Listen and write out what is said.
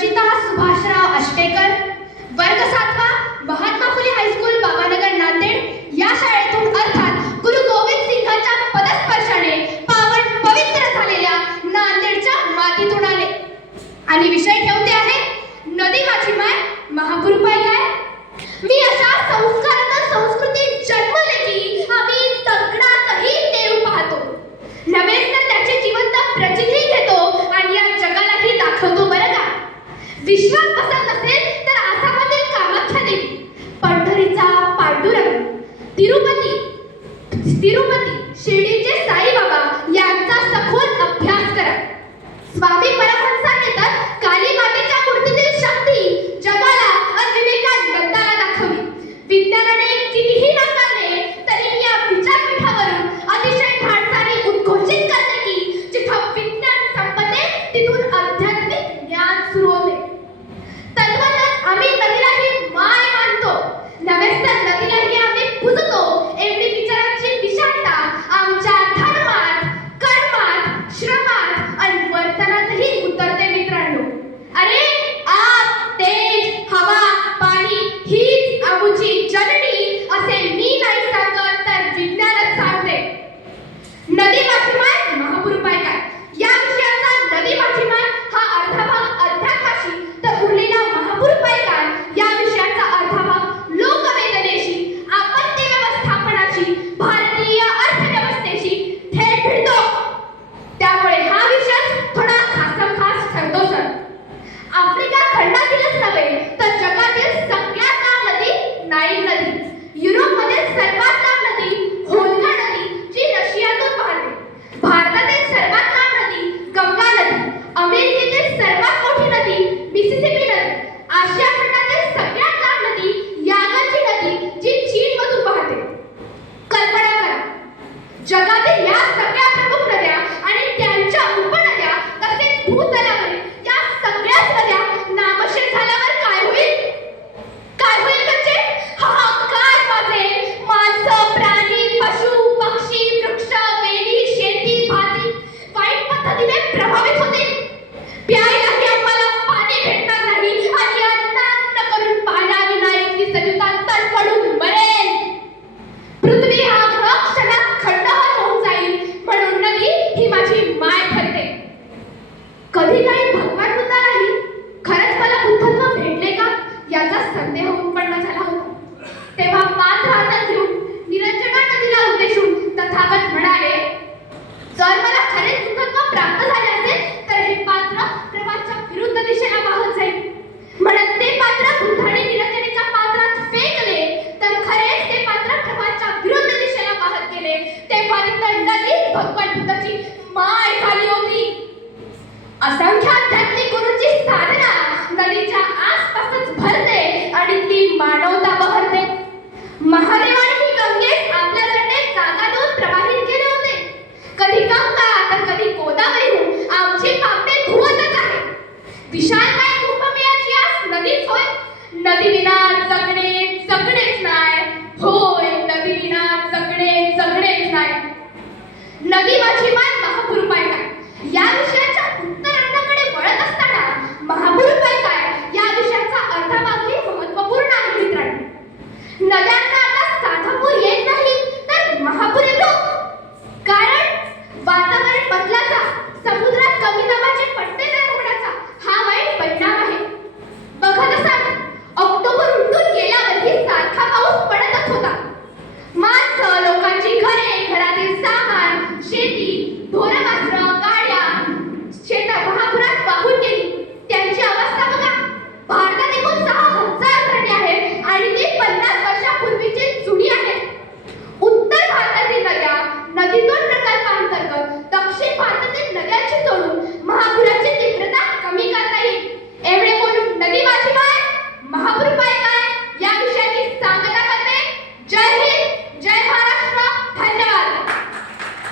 सचिता सुभाषराव अष्टेकर, वर्ग 7वा, महात्मा फुले हायस्कूल, बाबानगर, नांदेड या शाळेतून अर्थात गुरु गोविंद सिंगांच्या पदस्पर्शाने पावन पवित्र झालेल्या नांदेडच्या मातीतून आले आणि विषय ठेवते आहे नदी माझी माय महापूर पाय काय. मी अशा संस्कारात संस्कृतीत जन्मले की आम्ही दगडातही देव पाहतो, नव्हेच तर त्याची जिवंत प्रचिती घेतो आणि या जगालाही दाखवतो बरं का. विश्वास बसत नसेल तर आसाममधील कामाख्या देवी, पंढरीचा पांडुरंग, तिरुपती, शिर्डीचे साईबाबा यांचा सखोल अभ्यास करा. स्वामी परमहंसांनी तर काली मातेच्या मूर्तीतील शक्ती जगाला आणि विवेकानंदाला दाखवली. विज्ञानाने कितीही नाकारले तरी मी या विचारपीठावरून अतिशय धाडसाने उद्घोषित करते की जिथं विज्ञान संपते तिथून आध्यात्मिक ज्ञान सुरू होते. तद्वतच आम्ही नदीलाही माय मानतो, नव्हेच तर नदीलाही आम्ही पूजतो. एवढी विचारांची विशालता आमच्या धर्मात, कर्मात, श्रमात आणि वर्तनातही उतरते मित्रांनो. अरे आग, तेज, हवा, पाणी हीच आमची जननी असे मी नाही सांगत तर विज्ञानच सांगते. नदी माझी माय महापूर पाय काय या विषयाचा नदी माझी माय हा अर्धा भाग अध्यात्माशी तर उरलेला महापूर पाय काय या विषयाचा अर्धा भाग लोकवेदनेशी, आपत्ती व्यवस्थापनाशी, भारतीय अर्थव्यवस्थेशी थेट भिडतो. त्यामुळे हा विषय थोडा खास ठरतो सर. आफ्रिका खंडातीलच नव्हे तर जगातील सगळ्यात लांब नदी नाईल नदी, युरोपमधील सर्वात लांब नदी व्होल्गा नदी जी रशियातून वाहते, भारतातील सर्वात लांब नदी गंगा नदी, अमेरिकेतील सर्वात मोठी नदी मिसिसिपी नदी, आशिया खंडातील सगळ्यात लांब नदी यागची नदी जी चीनमधून वाहते. कल्पना करा, जगातील या सगळ्या प्रमुख नद्या आणि त्यांच्या उपनद्या तसेच भूतलावरील या सगळ्याच नद्या नामशेष झाल्यावर काय होईल? काय होईल म्हणजे हाहाकार माजेल. माणसं, प्राणी, पशु, पक्षी, वृक्ष, वेली, शेती, भाती वाईट पद्धतीने प्रभावित होतील. प्यायलाही आम्हाला पाणी भेटणार नाही आणि अन्न करून पाण्याविना इथली सजीवता तडफडून मरेल. पृथ्वी हा ग्रह क्षणात खंडहर होऊन जाईल, म्हणून नदी ही माझी माय ठरते. कधी काही भगवान बुद्धालाही खरंच मला बुद्धत्व भेटले का याचा संदेह उत्पन्न झाला होता. तेव्हा पात्र हातात घेऊन निरंजना नदीला उद्देशून तथागत म्हणाले, जर मला खरेच बुद्धत्व प्राप्त झाले असेल तर हे पात्र प्रवाहाच्या विरुद्ध दिशेला वाहत जाईल. म्हणत ते पात्र बुद्धाने निरंजनेच्या पात्रात फेकले तर खरेच ते पात्र प्रवाहाच्या विरुद्ध दिशेला वाहत गेले. तेव्हा तिथं नदी भगवान बुद्धाची माय झाली होती. असंख्य आध्यात्मिक गुरूंची साधना नदीच्या आसपासच भरते आणि ती मानवता बहरते. महादेव